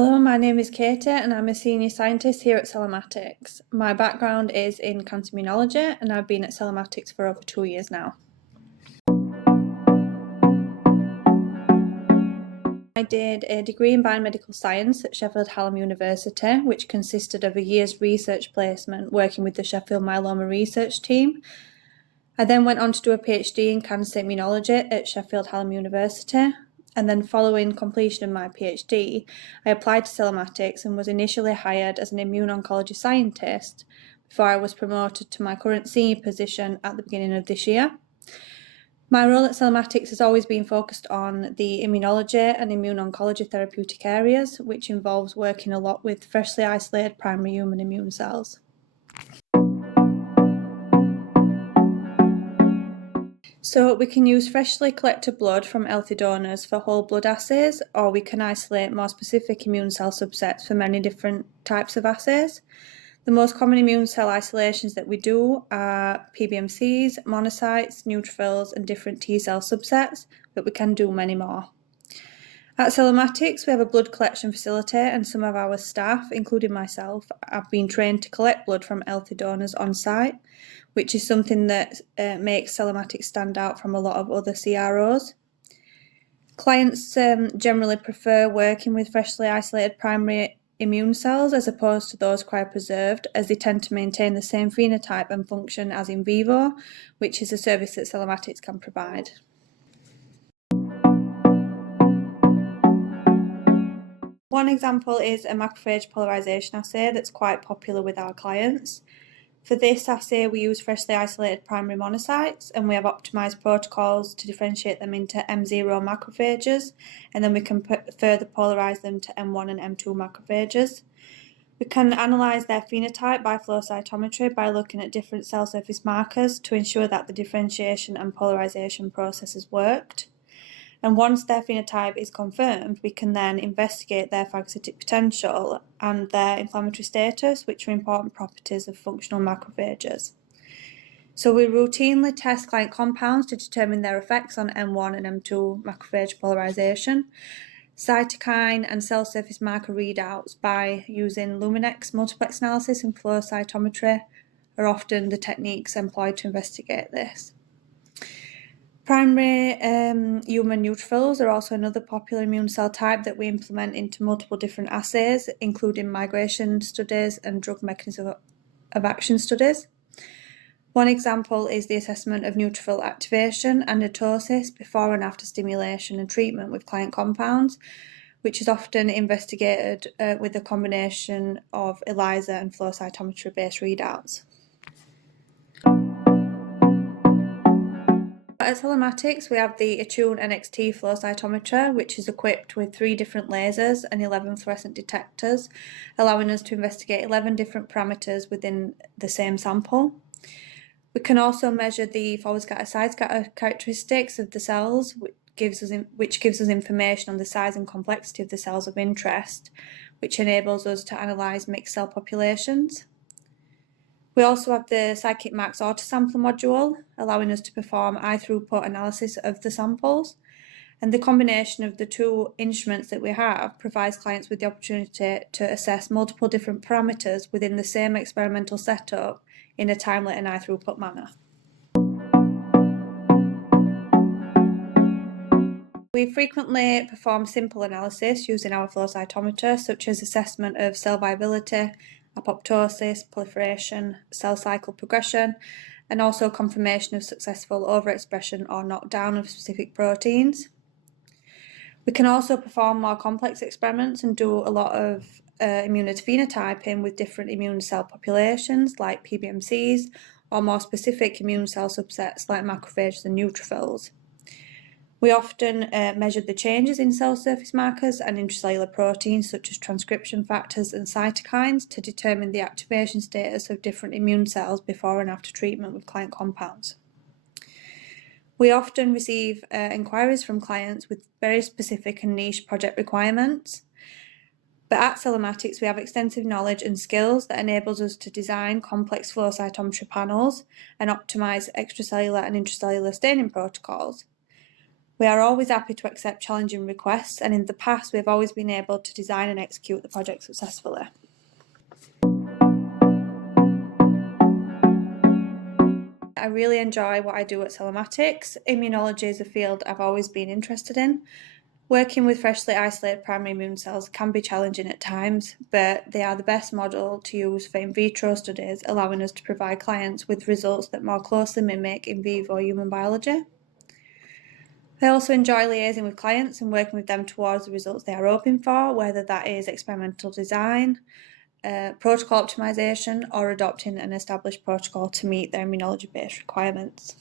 Hello, my name is Katie and I'm a senior scientist here at Cellomatics. My background is in cancer immunology and I've been at Cellomatics for over 2 years now. I did a degree in biomedical science at Sheffield Hallam University, which consisted of a year's research placement working with the Sheffield Myeloma research team. I then went on to do a PhD in cancer immunology at Sheffield Hallam University. And then following completion of my PhD, I applied to Cellomatics and was initially hired as an immune-oncology scientist before I was promoted to my current senior position at the beginning of this year. My role at Cellomatics has always been focused on the immunology and immune-oncology therapeutic areas, which involves working a lot with freshly isolated primary human immune cells. So we can use freshly collected blood from healthy donors for whole blood assays, or we can isolate more specific immune cell subsets for many different types of assays. The most common immune cell isolations that we do are PBMCs, monocytes, neutrophils, and different T cell subsets, but we can do many more. At Cellomatics, we have a blood collection facility, and some of our staff, including myself, have been trained to collect blood from healthy donors on site, which is something that makes Cellomatics stand out from a lot of other CROs. Clients generally prefer working with freshly isolated primary immune cells as opposed to those cryopreserved, as they tend to maintain the same phenotype and function as in vivo, which is a service that Cellomatics can provide. One example is a macrophage polarization assay that's quite popular with our clients. For this assay, we use freshly isolated primary monocytes, and we have optimized protocols to differentiate them into M0 macrophages, and then we can further polarize them to M1 and M2 macrophages. We can analyze their phenotype by flow cytometry by looking at different cell surface markers to ensure that the differentiation and polarization process has worked. And once their phenotype is confirmed, we can then investigate their phagocytic potential and their inflammatory status, which are important properties of functional macrophages. So we routinely test client compounds to determine their effects on M1 and M2 macrophage polarization. Cytokine and cell surface marker readouts by using Luminex multiplex analysis and flow cytometry are often the techniques employed to investigate this. Primary human neutrophils are also another popular immune cell type that we implement into multiple different assays, including migration studies and drug mechanism of action studies. One example is the assessment of neutrophil activation and netosis before and after stimulation and treatment with client compounds, which is often investigated with a combination of ELISA and flow cytometry-based readouts. At Cellomatics, we have the Attune NXT flow cytometer, which is equipped with 3 different lasers and 11 fluorescent detectors, allowing us to investigate 11 different parameters within the same sample. We can also measure the forward scatter side scatter characteristics of the cells, which gives us information on the size and complexity of the cells of interest, which enables us to analyse mixed cell populations. We also have the Psychic Max autosampler module, allowing us to perform high throughput analysis of the samples. And the combination of the 2 instruments that we have provides clients with the opportunity to assess multiple different parameters within the same experimental setup in a timely and high throughput manner. We frequently perform simple analysis using our flow cytometer, such as assessment of cell viability, apoptosis, proliferation, cell cycle progression, and also confirmation of successful overexpression or knockdown of specific proteins. We can also perform more complex experiments and do a lot of immunophenotyping with different immune cell populations like PBMCs or more specific immune cell subsets like macrophages and neutrophils. We often measure the changes in cell surface markers and intracellular proteins such as transcription factors and cytokines to determine the activation status of different immune cells before and after treatment with client compounds. We often receive inquiries from clients with very specific and niche project requirements. But at Cellomatics, we have extensive knowledge and skills that enables us to design complex flow cytometry panels and optimize extracellular and intracellular staining protocols. We are always happy to accept challenging requests, and in the past we have always been able to design and execute the project successfully. I really enjoy what I do at Cellomatics. Immunology is a field I've always been interested in. Working with freshly isolated primary immune cells can be challenging at times, but they are the best model to use for in vitro studies, allowing us to provide clients with results that more closely mimic in vivo human biology. I also enjoy liaising with clients and working with them towards the results they are hoping for, whether that is experimental design, protocol optimization, or adopting an established protocol to meet their immunology-based requirements.